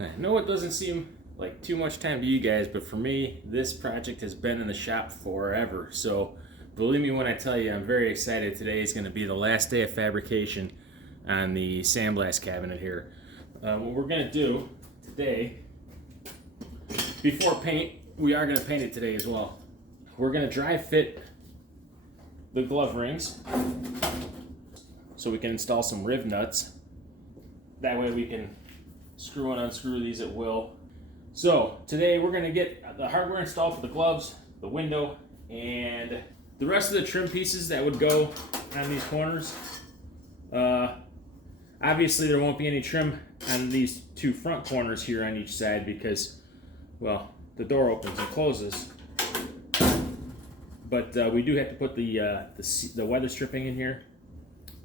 I know it doesn't seem like too much time to you guys, but for me, this project has been in the shop forever. So believe me when I tell you, I'm very excited. Today is going to be the last day of fabrication on the sandblast cabinet here. What we're going to do today, before paint, we are going to paint it today as well. We're going to dry fit the glove rings so we can install some Rivnuts. That way we can screw and unscrew these at will. So today we're going to get the hardware installed for the gloves, the window, and the rest of the trim pieces that would go on these corners. Obviously there won't be any trim on these two front corners here on each side because, well, the door opens and closes. But we do have to put the weather stripping in here.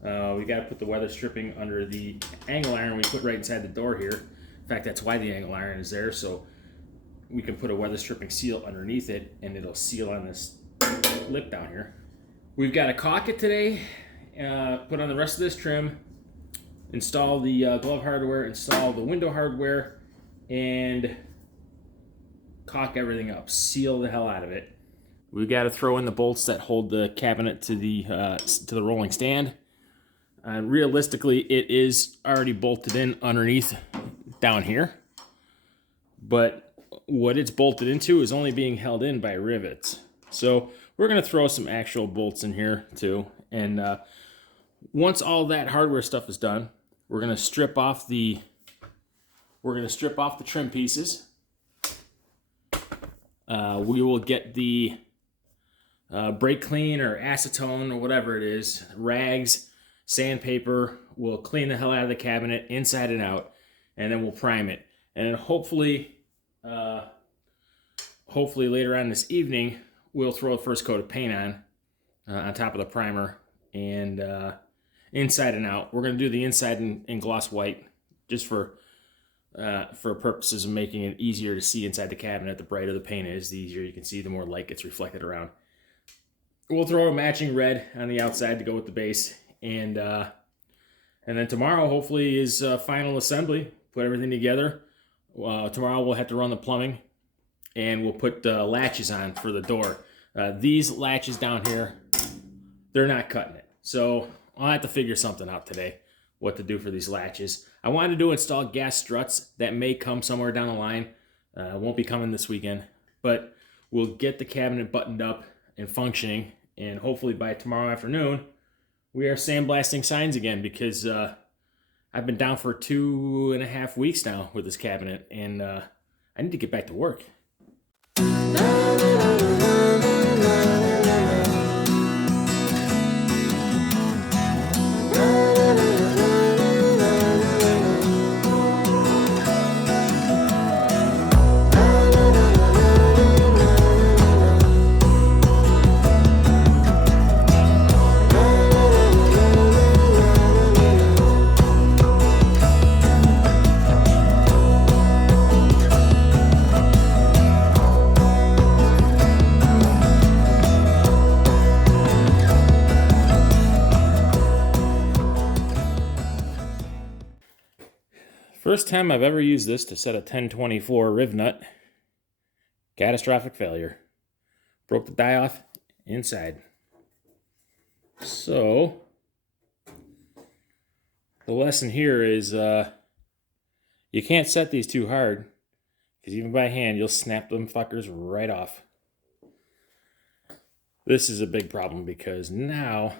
We got to put the weather stripping under the angle iron we put right inside the door here. In fact, that's why the angle iron is there, so we can put a weather stripping seal underneath it and it'll seal on this lip down here. We've got to caulk it today, put on the rest of this trim, install the glove hardware, install the window hardware, and caulk everything up, seal the hell out of it. We've got to throw in the bolts that hold the cabinet to the rolling stand. Realistically, it is already bolted in underneath down here, but what it's bolted into is only being held in by rivets. So we're going to throw some actual bolts in here too. And once all that hardware stuff is done, we're going to strip off the trim pieces. We will get the brake clean or acetone or whatever it is, rags, sandpaper. We'll clean the hell out of the cabinet inside and out, and then we'll prime it. And then hopefully later on this evening, we'll throw the first coat of paint on top of the primer, and inside and out. We're going to do the inside in gloss white just for purposes of making it easier to see inside the cabinet. The brighter the paint is, the easier you can see, the more light gets reflected around. We'll throw a matching red on the outside to go with the base, and then tomorrow hopefully is final assembly. Put everything together. Tomorrow we'll have to run the plumbing, and we'll put latches on for the door. These latches down here, they're not cutting it, so I'll have to figure something out today what to do for these latches. I wanted to install gas struts. That may come somewhere down the line. Won't be coming this weekend, but we'll get the cabinet buttoned up and functioning, and hopefully by tomorrow afternoon we are sandblasting signs again, because I've been down for 2.5 weeks now with this cabinet, and I need to get back to work. First time I've ever used this to set a 1024 Rivnut. Catastrophic failure. Broke the die off inside. So, the lesson here is you can't set these too hard, because even by hand you'll snap them fuckers right off. This is a big problem because now,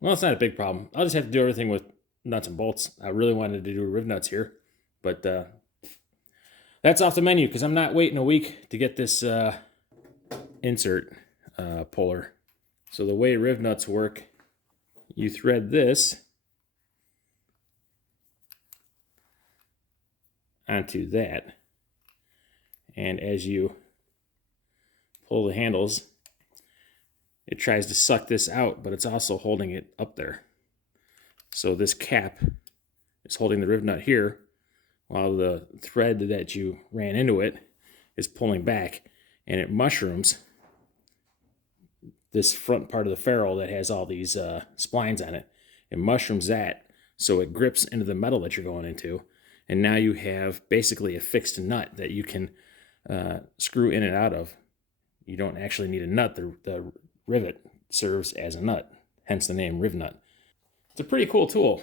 well, it's not a big problem. I'll just have to do everything with nuts and bolts. I really wanted to do Rivnuts here. But that's off the menu because I'm not waiting a week to get this insert puller. So the way Rivnuts work, you thread this onto that. And as you pull the handles, it tries to suck this out, but it's also holding it up there. So this cap is holding the Rivnut here, while the thread that you ran into it is pulling back, and it mushrooms this front part of the ferrule that has all these splines on it. It mushrooms that so it grips into the metal that you're going into, And now you have basically a fixed nut that you can screw in and out of. You don't actually need a nut. The rivet serves as a nut, hence the name Rivnut. It's a pretty cool tool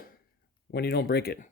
when you don't break it.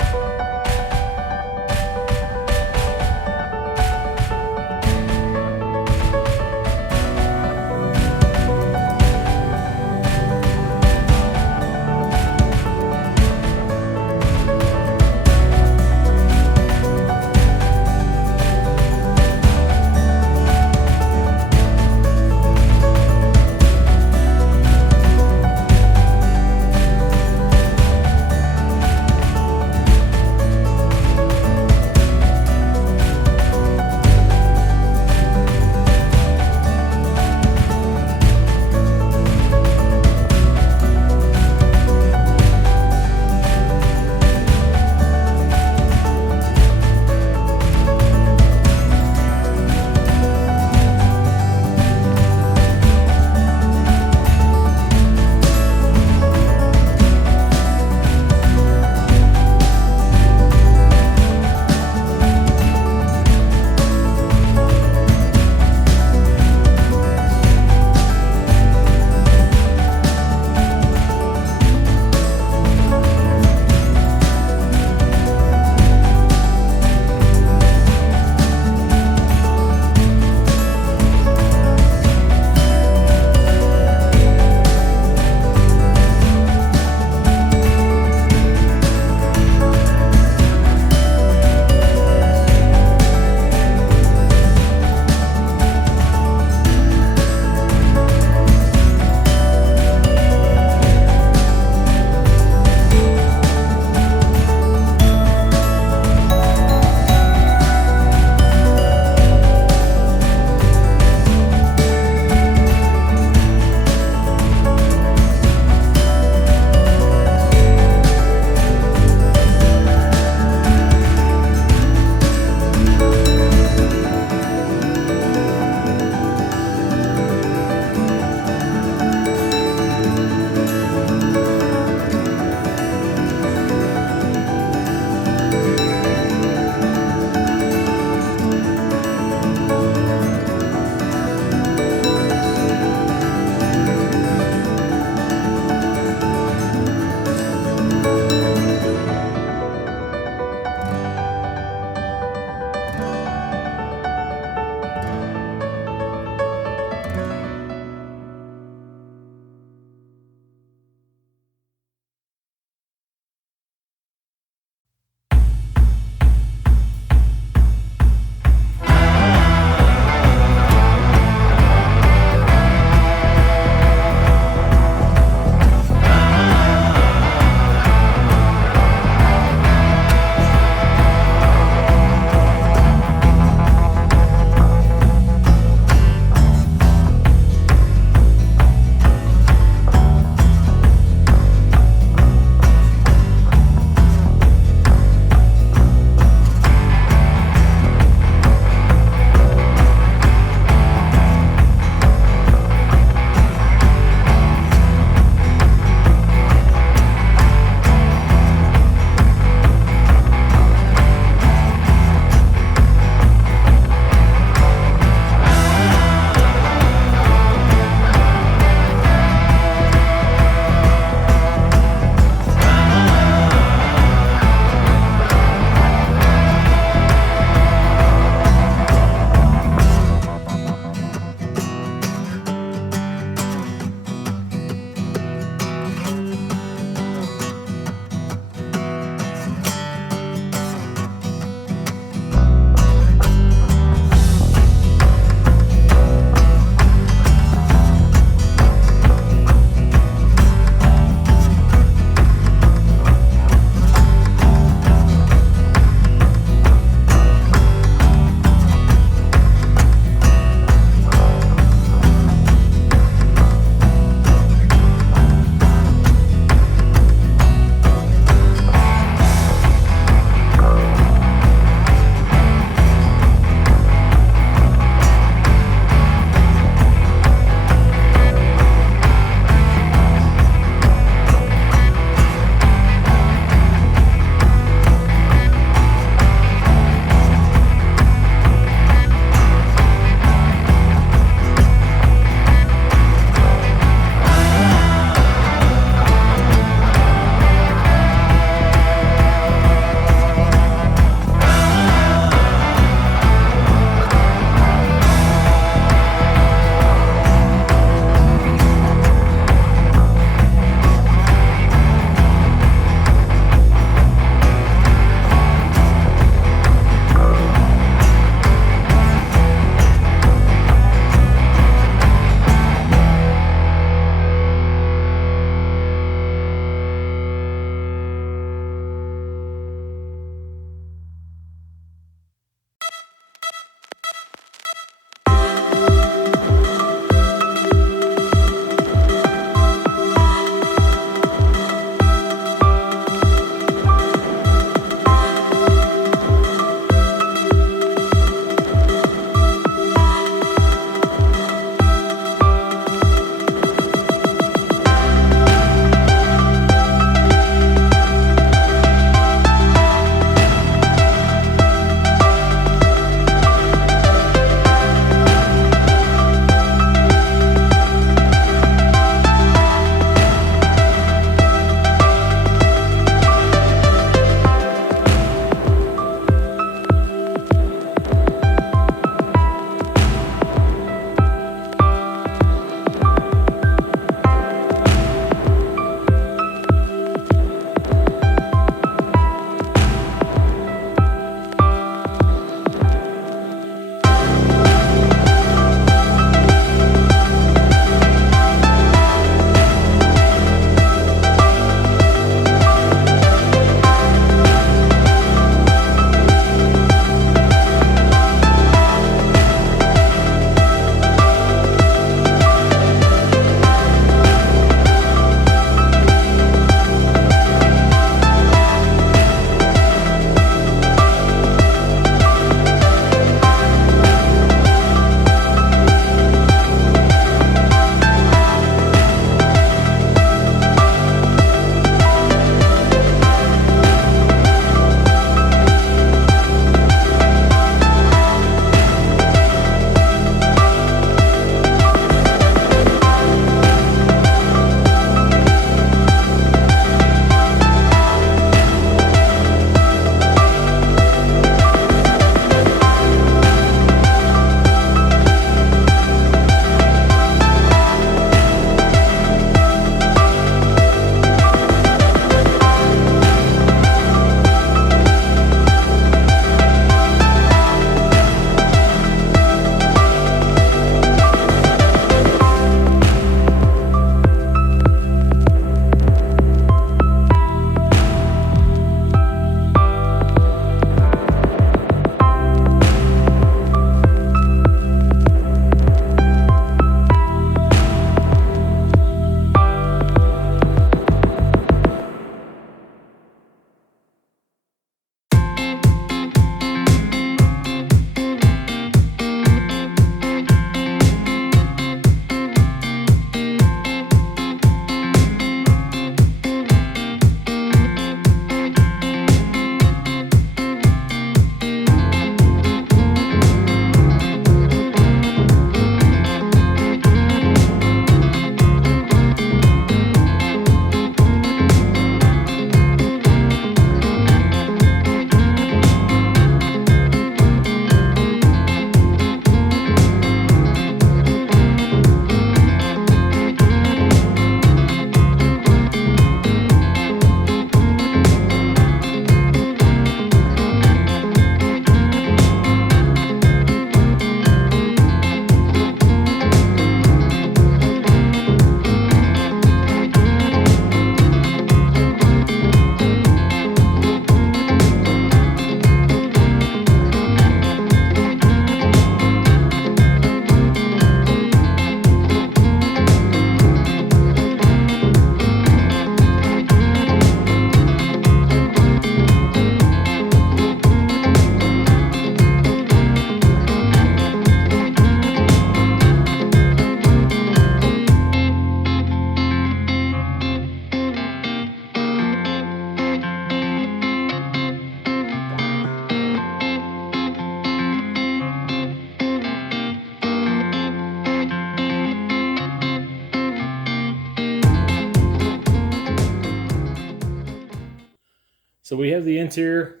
So we have the interior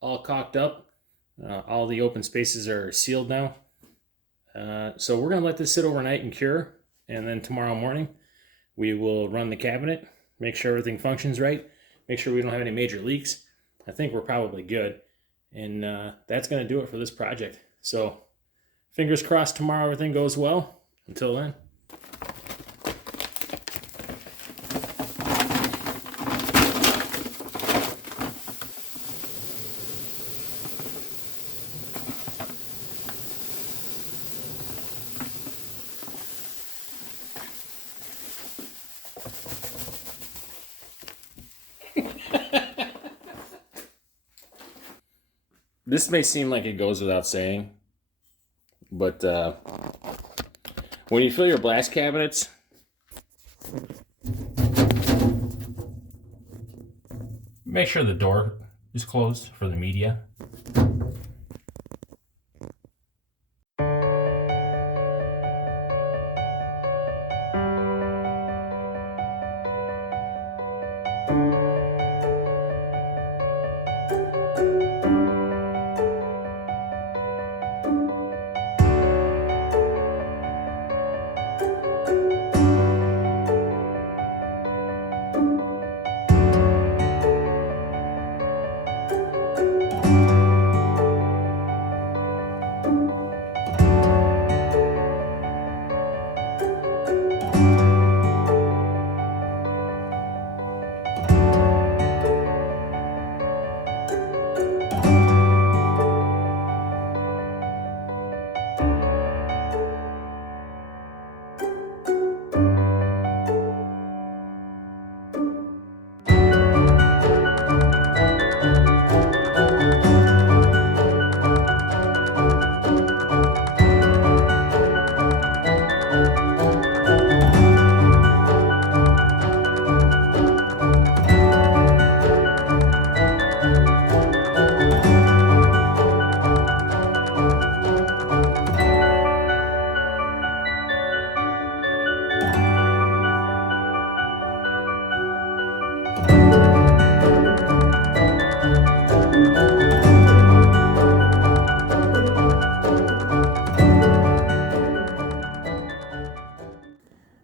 all caulked up. All the open spaces are sealed now. So we're going to let this sit overnight and cure. And then tomorrow morning, we will run the cabinet, make sure everything functions right, make sure we don't have any major leaks. I think we're probably good. And that's going to do it for this project. So fingers crossed tomorrow everything goes well. Until then. This may seem like it goes without saying, but when you fill your blast cabinets, make sure the door is closed for the media.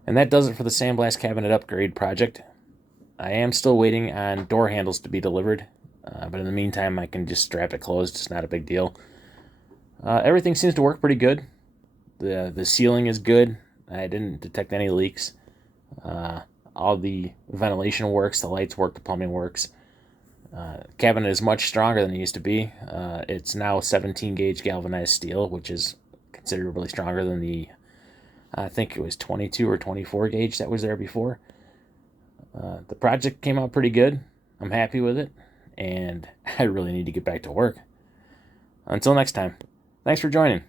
And that does it for the sandblast cabinet upgrade project. I am still waiting on door handles to be delivered, but in the meantime I can just strap it closed. It's not a big deal. Everything seems to work pretty good. The ceiling is good. I didn't detect any leaks. All the ventilation works, the lights work, the plumbing works. Cabinet is much stronger than it used to be. It's now 17 gauge galvanized steel, which is considerably stronger than the, I think it was 22 or 24 gauge that was there before. The project came out pretty good. I'm happy with it, and I really need to get back to work. Until next time, thanks for joining.